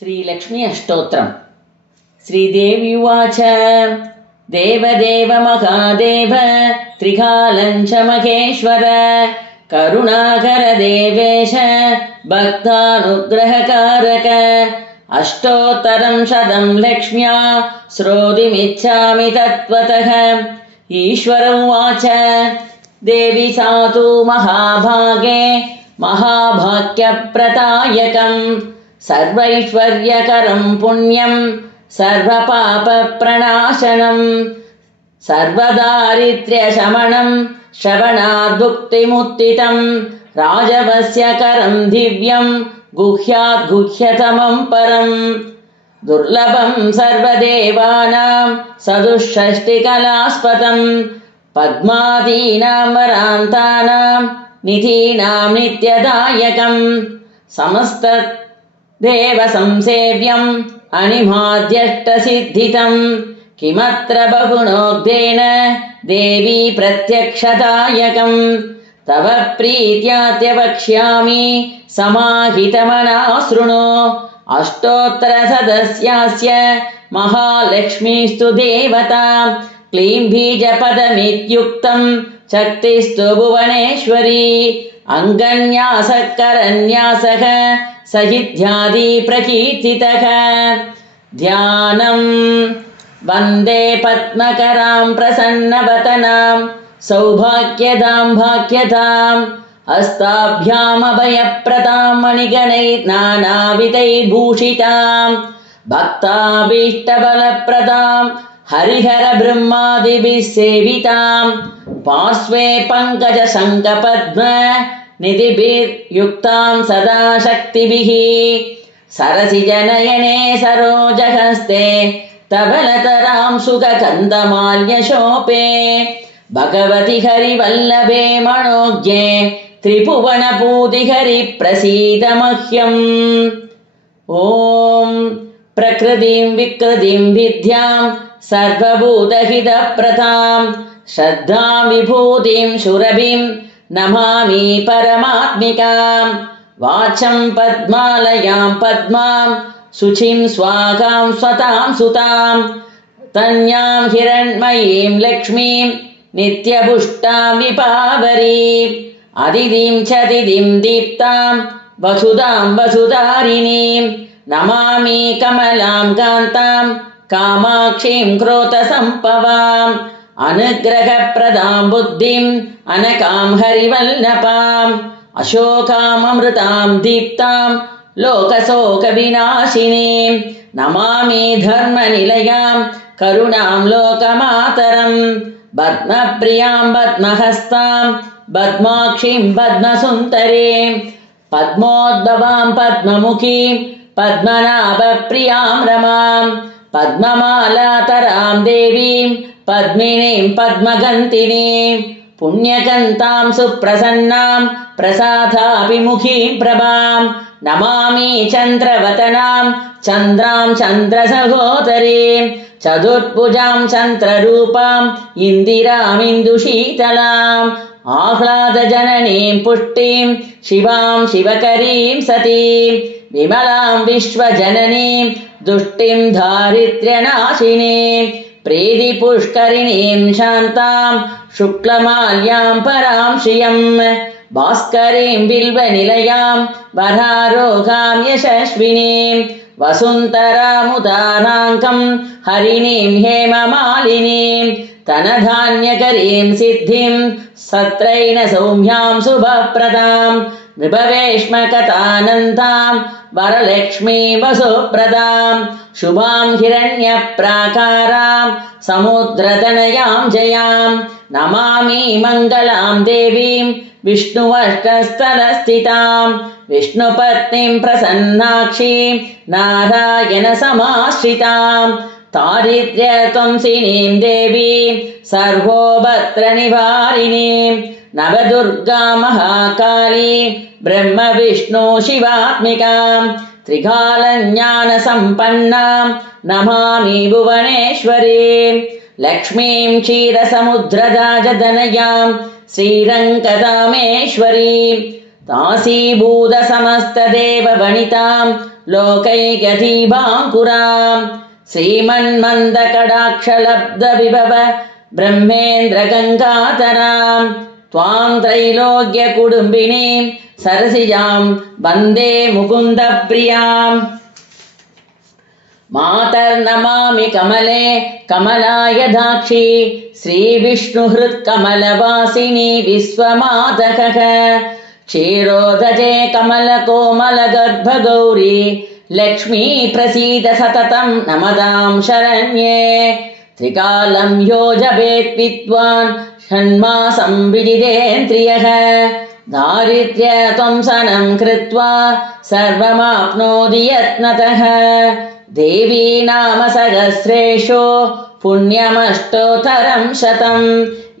श्रीलक्ष्मी अष्टोत्तरम्। श्रीदेवी उवाच देवदेव महादेव त्रिकालं च महेश्वर करुणाकर देवेश भक्तानुग्रहकारक अष्टोत्तरं शतं लक्ष्म्या श्रोतुमिच्छामि तत्त्वतः। ईश्वर उवाच देवी सा तु महाभागे महाभाग्यप्रदायकम् सर्वैश्वर्यकरं पुण्यं सर्वपापप्रणाशनं सर्वदारिद्र्यशमनं श्रवणाद्भुक्तिमुत्थितं राजवस्यकरं दिव्यं गुह्यात् गुह्यतमं परं दुर्लभं सर्वदेवानां सदुष्षष्टिकलास्पदं पद्मादीनां वरान्तानां निधीनां नित्यदायकं समस्त देव संसेव्यम् अनिमाद्यष्टसिद्धितं किमत्र बहुनोक्तेन देवी प्रत्यक्षदायकं तव प्रीत्यात्यवक्ष्यामि समाहितमनः शृणु। अष्टोत्तरसदस्यास्य महालक्ष्मीस्तु देवता क्लीं बीजपदमित्युक्तं शक्तिस्तु भुवनेश्वरी अङ्गन्यासकरन्यासः सहिध्यादि प्रकीर्तितः। ध्यानं वन्दे पद्मकरां प्रसन्नवदनां सौभाग्यदां भाग्यदाम् हस्ताभ्यामभयप्रदां मणिगणैर्नानाविधैर्भूषितां भक्ताभीष्टबलप्रदां हरिहरब्रह्मादिभिः सेवितां पार्श्वे पङ्कजशङ्खपद्म निधिभिर्युक्तां सदा शक्तिभिः सरसिजनयने सरोजहस्ते तबलतरां सुगन्धमाल्यशोभे भगवति हरिवल्लभे मनोज्ञे त्रिभुवनपूतिहरि प्रसीद मह्यम्। ॐ प्रकृतिं विकृतिं विद्यां सर्वभूतहितप्रदां श्रद्धां विभूतिं सुरभिं नमामि परमात्मिकां वाचं पद्मालयां पद्मां शुचिं स्वागां स्वतां सुतां तन्यां हिरण्मयीं लक्ष्मीं नित्यपुष्टां विभावरीं अदितिं च दितिं दीप्तां वसुधां वसुधारिणीं नमामि कमलां कान्तां कामाक्षीं क्रोधसम्भवाम् अनुग्रहप्रदां बुद्धिं अनकां हरिवल्लभाम् अशोकामृतां दीप्तां लोकशोकविनाशिनीं नमामि धर्मनिलयां करुणां लोकमातरं पद्मप्रियां पद्महस्तां पद्माक्षीं पद्मसुन्दरीं पद्मोद्भवां पद्ममुखीं पद्मनाभप्रियां रमां पद्ममालातरां देवीं पद्मिनीं पद्मगन्तिनीं पुण्यकन्तां सुप्रसन्नां प्रसादाभिमुखीं प्रभां नमामि चन्द्रवदनां चन्द्रां चन्द्रसहोदरीं चतुर्भुजां चन्द्ररूपां इन्दिरामिन्दुशीतलाम् आह्लादजननीं पुष्टिं शिवां शिवकरीं सतीं विमलां विश्वजननीं दुष्टिं दारिद्र्यनाशिनीं प्रीतिपुष्करिणीं शान्तां शुक्लमाल्यां परां श्रियं भास्करीं बिल्वनिलयां वरारोगां यशस्विनीं वसुन्धरामुदाराङ्कं हरिणीं हेममालिनीं धनधान्यकरीं सिद्धिं सत्रैन सौम्यां शुभप्रदां नृपवेश्मकथानन्दां वरलक्ष्मीं वसुप्रदां शुभां हिरण्यप्राकारां समुद्रतनयां जयां नमामि मङ्गलां देवीं विष्णुवक्षस्थलस्थितां विष्णुपत्नीं प्रसन्नाक्षीं नारायणसमाश्रितां दारिद्र्यत्वंसिनीं देवीं सर्वोपत्रनिवारिणीं नवदुर्गा महाकाली ब्रह्मविष्णु शिवात्मिकां त्रिकालज्ञानसम्पन्नां नमामि भुवनेश्वरीं लक्ष्मीं क्षीरसमुद्रराजतनयां श्रीरङ्गधामेश्वरीं दासीभूतसमस्तदेववनितां लोकैकदीपाङ्कुराम् श्रीमन्मन्दकटाक्षलब्धविभव ब्रह्मेन्द्रगङ्गाधराम् त्वाम् त्रैलोक्यकुटुम्बिनीम् सरसिजाम् वन्दे मुकुन्दप्रियाम् मातर्नमामि कमले कमलायदाक्षी श्रीविष्णुहृत्कमलवासिनी विश्वमातकः क्षीरोदजे कमलकोमलगर्भगौरी लक्ष्मी प्रसीद सततं नमदां शरण्ये त्रिकालं यो जपेत् विद्वान् षण्मासं विजितेन्द्रियः दारिद्र्यत्वंसनं कृत्वा सर्वमाप्नोति यत्नतः देवी नाम सहस्रेषु पुण्यमष्टोत्तरं शतं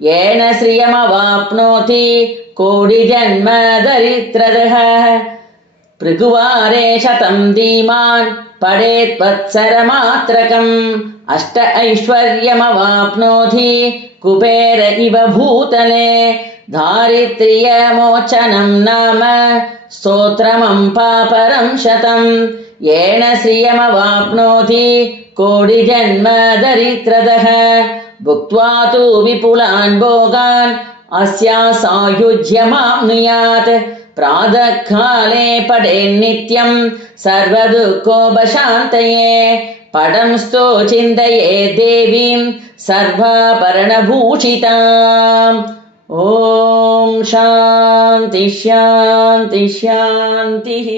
येन श्रियमवाप्नोति कोटिजन्म दरिद्रदः भृगुवारे शतं धीमान् पठेत् वत्सरमात्रकम् अष्ट ऐश्वर्यमवाप्नोति कुबेर इव भूतले दारिद्र्यमोचनं नाम स्तोत्रमं पापरं शतं येन श्रियमवाप्नोति कोटिजन्म दरिद्रदः भुक्त्वा तु विपुलान् भोगान् अस्या सायुज्यमाप्नुयात् प्रातःकाले पठेन्नित्यं सर्वदुःखोपशान्तये पठंस्तो चिन्तये देवीं सर्वाभरणभूषिताम् ॐ शान्ति शान्ति शान्तिः।